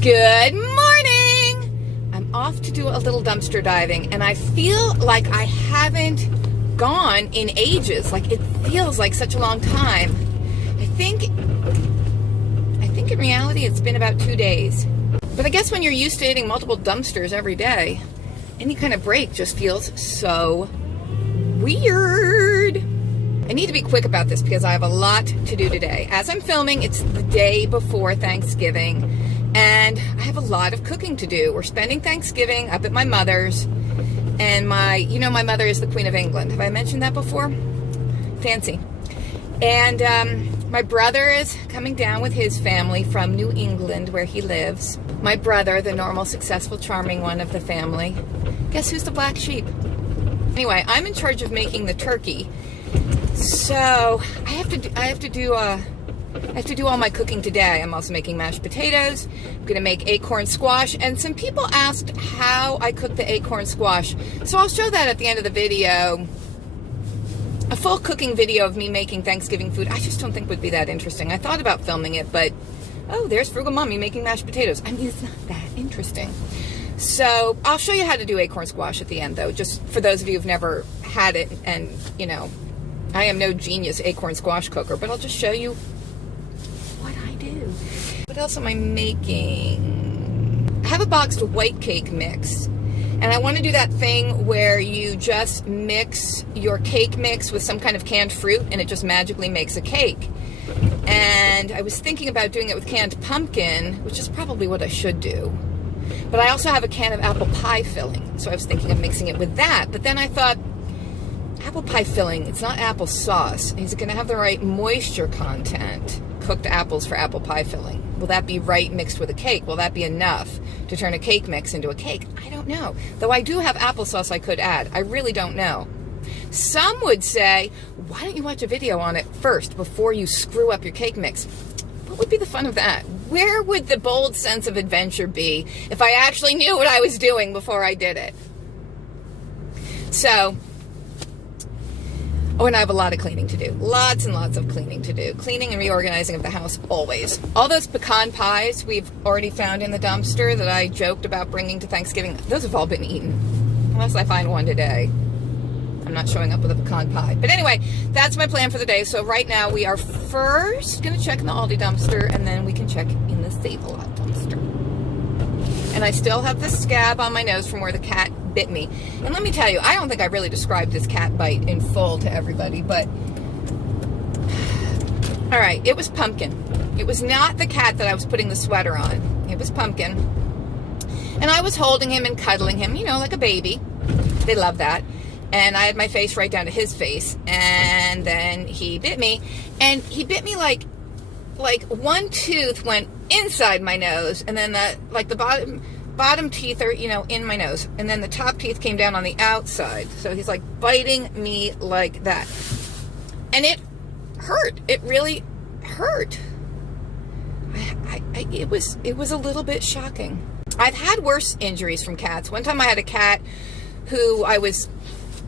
Good morning! I'm off to do a little dumpster diving, and I feel like I haven't gone in ages. Like, it feels like such a long time. I think in reality it's been about 2 days. But I guess when you're used to hitting multiple dumpsters every day, any kind of break just feels so weird. I need to be quick about this because I have a lot to do today. As I'm filming, it's the day before Thanksgiving, and I have a lot of cooking to do. We're spending Thanksgiving up at my mother's, and my mother is the Queen of England. Have I mentioned that before? Fancy. And my brother is coming down with his family from New England, where he lives. My brother, the normal, successful, charming one of the family. Guess who's the black sheep? Anyway, I'm in charge of making the turkey. So I have to do all my cooking today. I'm also making mashed potatoes. I'm gonna make acorn squash, and some people asked how I cook the acorn squash. So I'll show that at the end of the video. A full cooking video of me making Thanksgiving food, I just don't think would be that interesting. I thought about filming it, but oh, there's Frugal Mommy making mashed potatoes. I mean, it's not that interesting. So I'll show you how to do acorn squash at the end, though, just for those of you who've never had it. And, you know, I am no genius acorn squash cooker, but I'll just show you what I do. What else am I making? I have a boxed white cake mix. And I want to do that thing where you just mix your cake mix with some kind of canned fruit and it just magically makes a cake. And I was thinking about doing it with canned pumpkin, which is probably what I should do. But I also have a can of apple pie filling, so I was thinking of mixing it with that. But then I thought, apple pie filling, it's not applesauce. Is it going to have the right moisture content? Cooked apples for apple pie filling. Will that be right mixed with a cake? Will that be enough to turn a cake mix into a cake? I don't know. Though I do have applesauce I could add. I really don't know. Some would say, why don't you watch a video on it first before you screw up your cake mix? What would be the fun of that? Where would the bold sense of adventure be if I actually knew what I was doing before I did it? So, oh, and I have a lot of cleaning to do. Lots and lots of cleaning to do. Cleaning and reorganizing of the house, always. All those pecan pies we've already found in the dumpster that I joked about bringing to Thanksgiving, those have all been eaten. Unless I find one today. I'm not showing up with a pecan pie. But anyway, that's my plan for the day. So right now we are first going to check in the Aldi dumpster, and then we can check in the Save-A-Lot dumpster. And I still have the scab on my nose from where the cat bit me. And let me tell you, I don't think I really described this cat bite in full to everybody, but all right, it was Pumpkin. It was not the cat that I was putting the sweater on. It was Pumpkin. And I was holding him and cuddling him, you know, like a baby. They love that. And I had my face right down to his face, and then he bit me, and he bit me like one tooth went inside my nose, and then the bottom teeth are, you know, in my nose, and then the top teeth came down on the outside. So he's like biting me like that, and it hurt. It really hurt. It was a little bit shocking. I've had worse injuries from cats. One time I had a cat who I was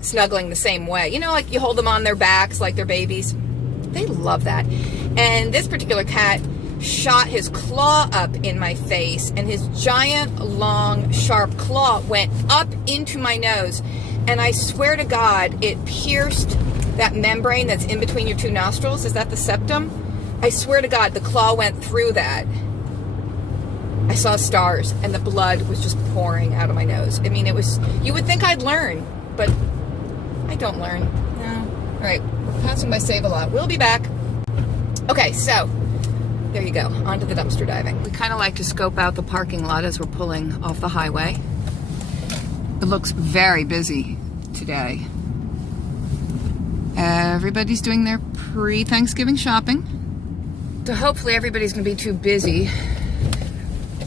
snuggling the same way. You know, like you hold them on their backs like they're babies. They love that. And this particular cat shot his claw up in my face, and his giant, long, sharp claw went up into my nose. And I swear to God, it pierced that membrane that's in between your two nostrils. Is that the septum? I swear to God, the claw went through that. I saw stars, and the blood was just pouring out of my nose. I mean, it was, you would think I'd learn, but I don't learn. No. All right, we're passing by Save-A-Lot. We'll be back. Okay, so there you go, onto the dumpster diving. We kind of like to scope out the parking lot as we're pulling off the highway. It looks very busy today. Everybody's doing their pre-Thanksgiving shopping. So hopefully everybody's gonna be too busy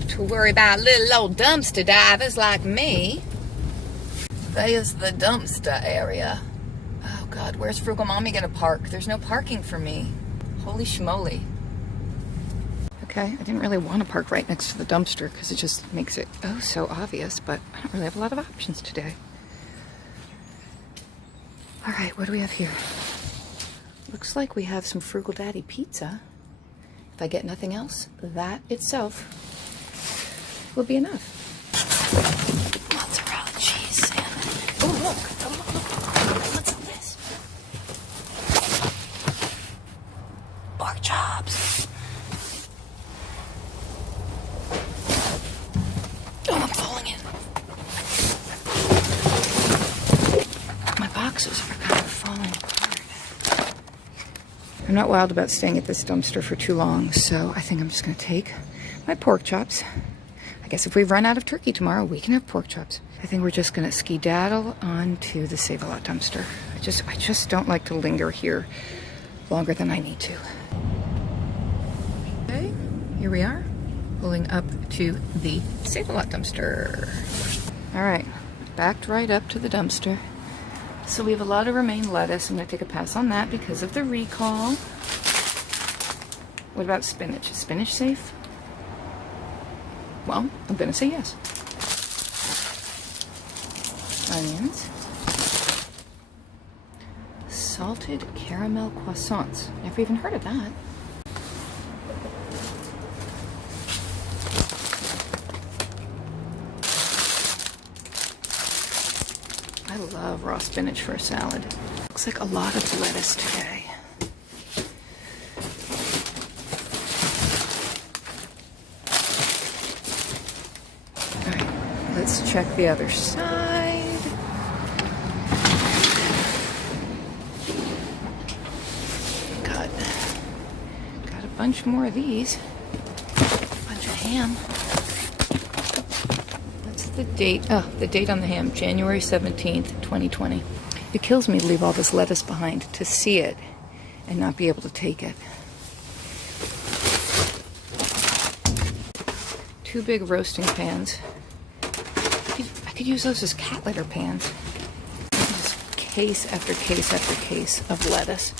to worry about little old dumpster divers like me. There's the dumpster area. Oh God, where's Frugal Mommy gonna park? There's no parking for me. Holy schmoly. Okay, I didn't really want to park right next to the dumpster because it just makes it oh so obvious, but I don't really have a lot of options today. All right, what do we have here? Looks like we have some Frugal Daddy pizza. If I get nothing else, that itself will be enough. Mozzarella cheese salmon. Oh, look. What's this? Pork chops. Oh, I'm falling in. My boxes are kind of falling apart. I'm not wild about staying at this dumpster for too long, so I think I'm just going to take my pork chops. I guess if we run out of turkey tomorrow, we can have pork chops. I think we're just going to skedaddle onto the Save-A-Lot dumpster. I just don't like to linger here longer than I need to. Okay, here we are, pulling up to the Save-A-Lot dumpster. All right, backed right up to the dumpster. So we have a lot of romaine lettuce. I'm going to take a pass on that because of the recall. What about spinach? Is spinach safe? Well, I'm going to say yes. Onions. Salted caramel croissants. Never even heard of that. I love raw spinach for a salad. Looks like a lot of lettuce today. Let's check the other side. Got a bunch more of these. A bunch of ham. What's the date? Oh, the date on the ham, January 17th, 2020. It kills me to leave all this lettuce behind to see it and not be able to take it. 2 big roasting pans. I could use those as cat litter pans. Just case after case after case of lettuce.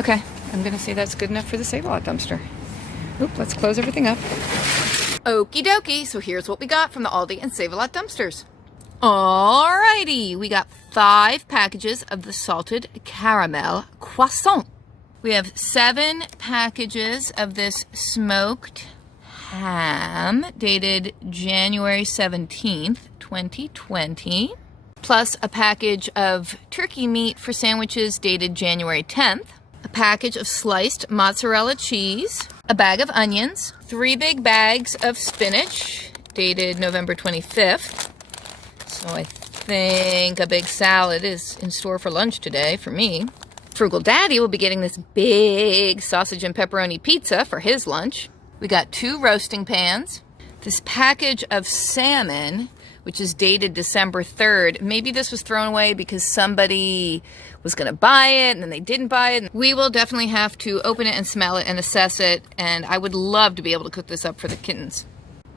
Okay, I'm gonna say that's good enough for the Save-A-Lot dumpster. Oop, let's close everything up. Okie dokie, so here's what we got from the Aldi and Save-A-Lot dumpsters. Alrighty, we got 5 packages of the salted caramel croissant. We have 7 packages of this smoked ham, dated January 17th, 2020, plus a package of turkey meat for sandwiches dated January 10th, a package of sliced mozzarella cheese, a bag of onions, 3 big bags of spinach dated November 25th. So I think a big salad is in store for lunch today for me. Frugal Daddy will be getting this big sausage and pepperoni pizza for his lunch. We got 2 roasting pans, this package of salmon, which is dated December 3rd. Maybe this was thrown away because somebody was going to buy it and then they didn't buy it. We will definitely have to open it and smell it and assess it, and I would love to be able to cook this up for the kittens.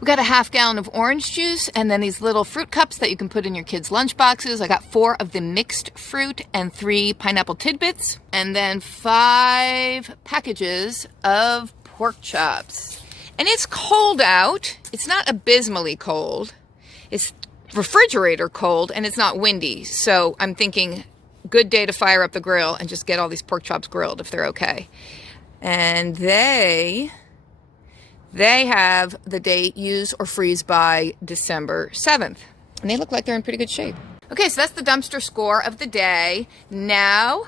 We got a ½ gallon of orange juice and then these little fruit cups that you can put in your kids' lunch boxes. I got 4 of the mixed fruit and 3 pineapple tidbits, and then 5 packages of pork chops. And it's cold out. It's not abysmally cold. It's refrigerator cold, and it's not windy. So I'm thinking good day to fire up the grill and just get all these pork chops grilled if they're okay. And they have the date use or freeze by December 7th. And they look like they're in pretty good shape. Okay, so that's the dumpster score of the day. Now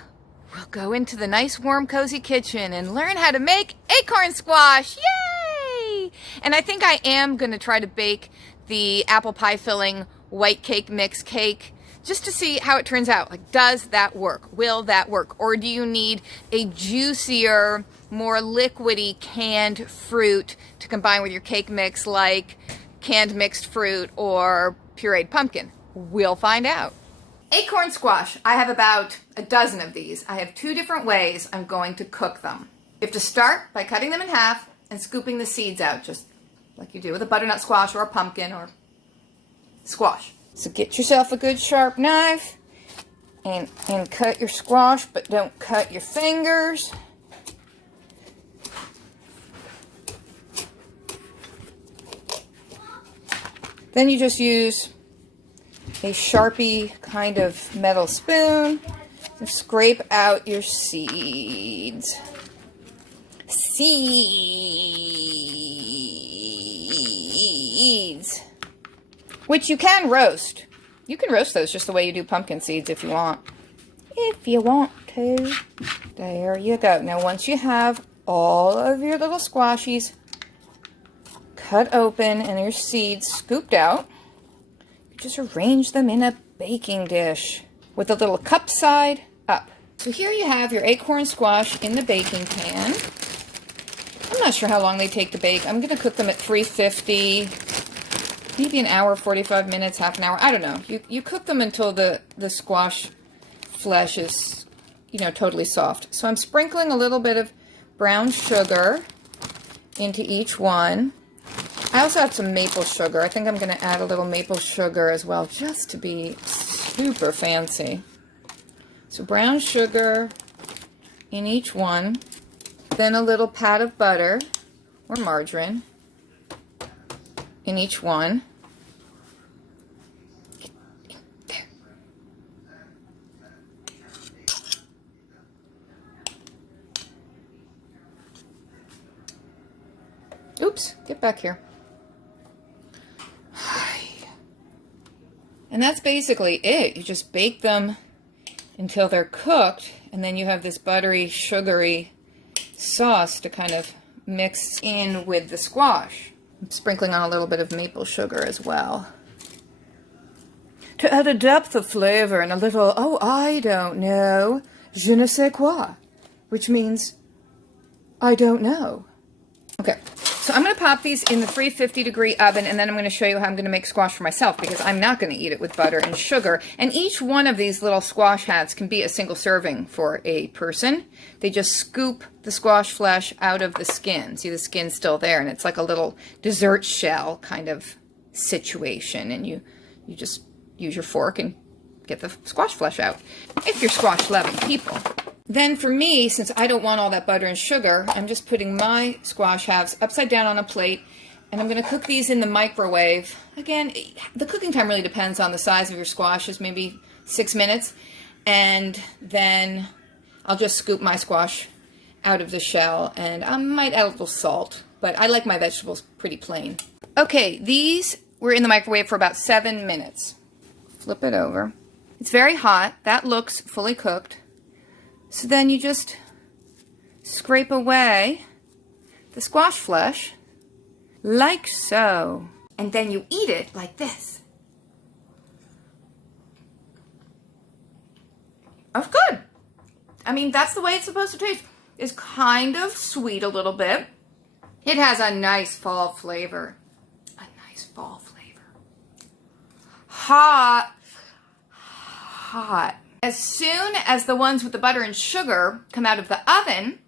we'll go into the nice, warm, cozy kitchen and learn how to make acorn squash. Yay! And I think I am going to try to bake the apple pie filling white cake mix cake just to see how it turns out. Like, does that work? Will that work? Or do you need a juicier, more liquidy canned fruit to combine with your cake mix, like canned mixed fruit or pureed pumpkin? We'll find out. Acorn squash. I have about a dozen of these. I have 2 different ways I'm going to cook them. You have to start by cutting them in half and scooping the seeds out, just like you do with a butternut squash or a pumpkin or squash. So get yourself a good sharp knife and cut your squash, but don't cut your fingers. Then you just use a Sharpie kind of metal spoon and scrape out your seeds. Seeds. seeds, which you can roast. You can roast those just the way you do pumpkin seeds if you want. If you want to. There you go. Now once you have all of your little squashies cut open and your seeds scooped out, you just arrange them in a baking dish with a little cup side up. So here you have your acorn squash in the baking pan. I'm not sure how long they take to bake. I'm going to cook them at 350, maybe an hour, 45 minutes, half an hour. I don't know. You cook them until the squash flesh is, you know, totally soft. So I'm sprinkling a little bit of brown sugar into each one. I also have some maple sugar. I think I'm going to add a little maple sugar as well, just to be super fancy. So brown sugar in each one. Then a little pat of butter or margarine in each one. There. Oops, get back here. And that's basically it. You just bake them until they're cooked, and then you have this buttery, sugary sauce to kind of mix in with the squash. I'm sprinkling on a little bit of maple sugar as well, to add a depth of flavor and a little, oh, I don't know, je ne sais quoi, which means I don't know. Okay, so I'm going to pop these in the 350-degree oven, and then I'm going to show you how I'm going to make squash for myself, because I'm not going to eat it with butter and sugar. And each one of these little squash hats can be a single serving for a person. They just scoop the squash flesh out of the skin. See, the skin's still there, and it's like a little dessert shell kind of situation. And you just use your fork and get the squash flesh out, if you're squash-loving people. Then for me, since I don't want all that butter and sugar, I'm just putting my squash halves upside down on a plate, and I'm going to cook these in the microwave. Again, the cooking time really depends on the size of your squashes, maybe 6 minutes, and then I'll just scoop my squash out of the shell, and I might add a little salt, but I like my vegetables pretty plain. Okay, these were in the microwave for about 7 minutes. Flip it over. It's very hot. That looks fully cooked. So then you just scrape away the squash flesh, like so. And then you eat it like this. That's good. I mean, that's the way it's supposed to taste. It's kind of sweet a little bit. It has a nice fall flavor. A nice fall flavor. Hot. Hot. As soon as the ones with the butter and sugar come out of the oven,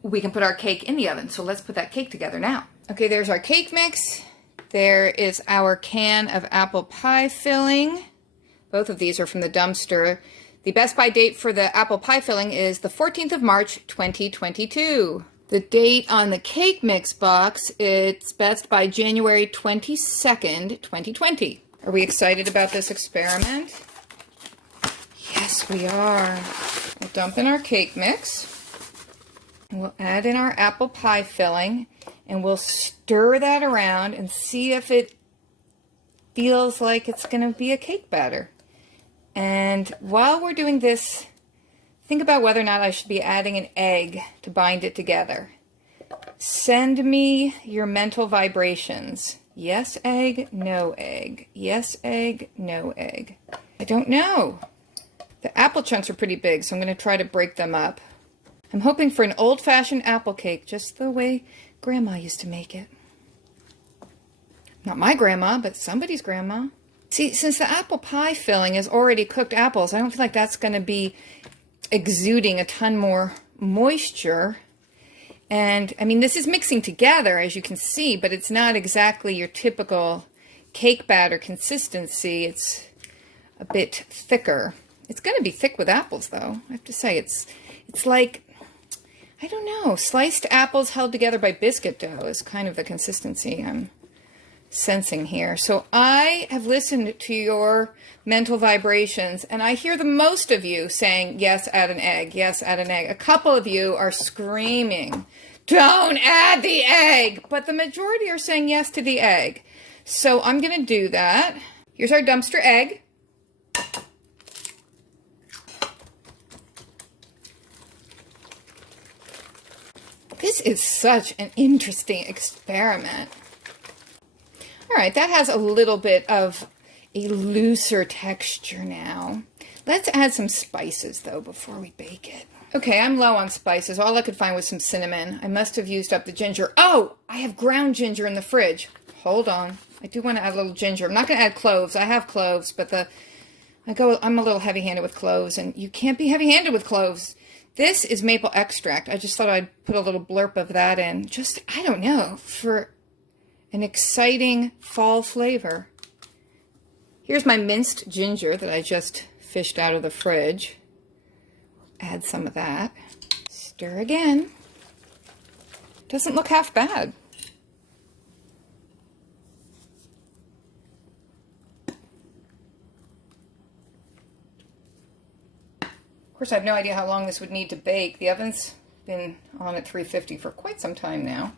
we can put our cake in the oven. So let's put that cake together now. Okay, there's our cake mix. There is our can of apple pie filling. Both of these are from the dumpster. The best by date for the apple pie filling is the 14th of March, 2022. The date on the cake mix box, it's best by January 22nd, 2020. Are we excited about this experiment? Yes, we are. We'll dump in our cake mix. And we'll add in our apple pie filling, and we'll stir that around and see if it feels like it's going to be a cake batter. And while we're doing this, think about whether or not I should be adding an egg to bind it together. Send me your mental vibrations. Yes, egg, no egg. Yes, egg, no egg. I don't know. The apple chunks are pretty big, so I'm going to try to break them up. I'm hoping for an old-fashioned apple cake, just the way Grandma used to make it. Not my grandma, but somebody's grandma. See, since the apple pie filling is already cooked apples, I don't feel like that's going to be exuding a ton more moisture. And, I mean, this is mixing together, as you can see, but it's not exactly your typical cake batter consistency. It's a bit thicker. It's going to be thick with apples, though. I have to say, it's like, I don't know, sliced apples held together by biscuit dough is kind of the consistency I'm sensing here. So I have listened to your mental vibrations, and I hear the most of you saying, yes, add an egg, yes, add an egg. A couple of you are screaming don't add the egg. But the majority are saying yes to the egg. So I'm going to do that. Here's our dumpster egg. This is such an interesting experiment. All right, that has a little bit of a looser texture now. Let's add some spices, though, before we bake it. Okay, I'm low on spices. All I could find was some cinnamon. I must have used up the ginger. Oh, I have ground ginger in the fridge. Hold on. I do want to add a little ginger. I'm not going to add cloves. I have cloves, but I'm a little heavy-handed with cloves, and you can't be heavy-handed with cloves. This is maple extract. I just thought I'd put a little blurb of that in. Just, I don't know, for an exciting fall flavor. Here's my minced ginger that I just fished out of the fridge. Add some of that. Stir again. Doesn't look half bad. Of course, I have no idea how long this would need to bake. The oven's been on at 350 for quite some time now.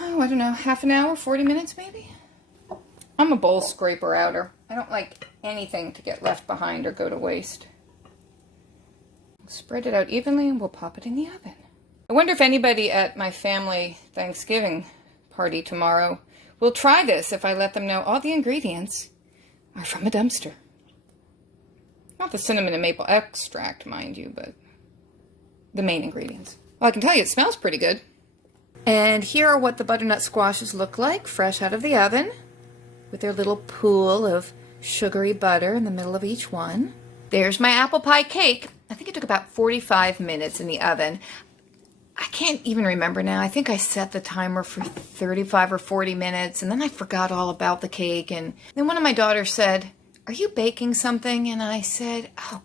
Oh, I don't know, half an hour, 40 minutes maybe? I'm a bowl scraper outer. I don't like anything to get left behind or go to waste. Spread it out evenly and we'll pop it in the oven. I wonder if anybody at my family Thanksgiving party tomorrow will try this if I let them know all the ingredients are from a dumpster. Not the cinnamon and maple extract, mind you, but the main ingredients. Well, I can tell you it smells pretty good. And here are what the butternut squashes look like, fresh out of the oven, with their little pool of sugary butter in the middle of each one. There's my apple pie cake. I think it took about 45 minutes in the oven. I can't even remember now. I think I set the timer for 35 or 40 minutes, and then I forgot all about the cake. And then one of my daughters said, "Are you baking something?" And I said, "Oh,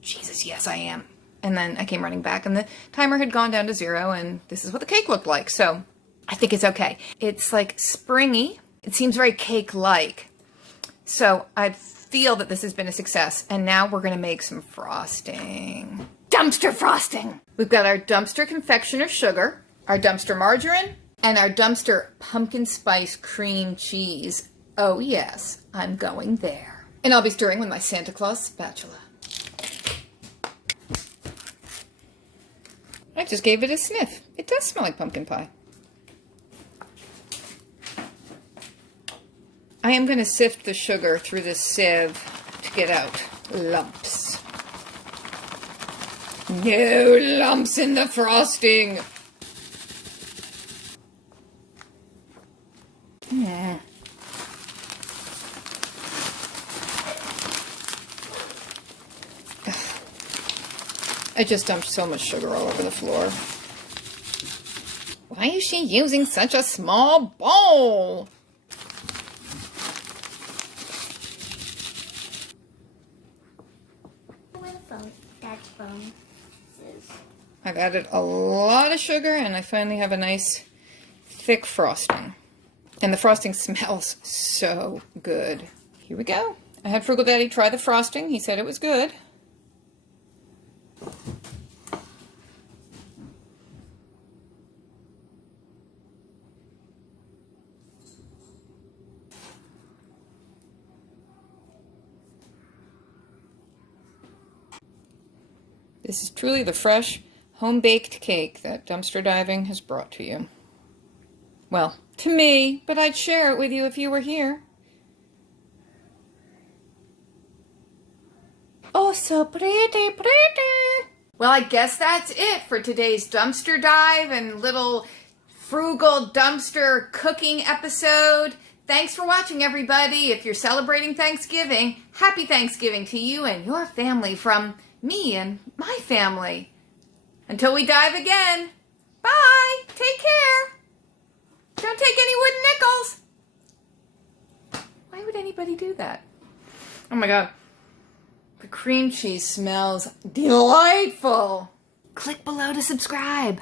Jesus, yes, I am." And then I came running back, and the timer had gone down to 0, and this is what the cake looked like. So I think it's okay. It's like springy. It seems very cake-like. So I feel that this has been a success. And now we're going to make some frosting. Dumpster frosting! We've got our dumpster confectioner sugar, our dumpster margarine, and our dumpster pumpkin spice cream cheese. Oh yes, I'm going there. And I'll be stirring with my Santa Claus spatula. I just gave it a sniff. It does smell like pumpkin pie. I am going to sift the sugar through this sieve to get out lumps. No lumps in the frosting. Yeah. I just dumped so much sugar all over the floor. Why is she using such a small bowl? I've added a lot of sugar and I finally have a nice thick frosting. And the frosting smells so good. Here we go. I had Frugal Daddy try the frosting. He said it was good. This is truly the fresh, home-baked cake that dumpster diving has brought to you. Well, to me, but I'd share it with you if you were here. Oh, so pretty, pretty. Well, I guess that's it for today's dumpster dive and little frugal dumpster cooking episode. Thanks for watching, everybody. If you're celebrating Thanksgiving, happy Thanksgiving to you and your family from me and my family. Until we dive again, bye. Take care. Don't take any wooden nickels. Why would anybody do that? Oh my God. The cream cheese smells delightful. Click below to subscribe.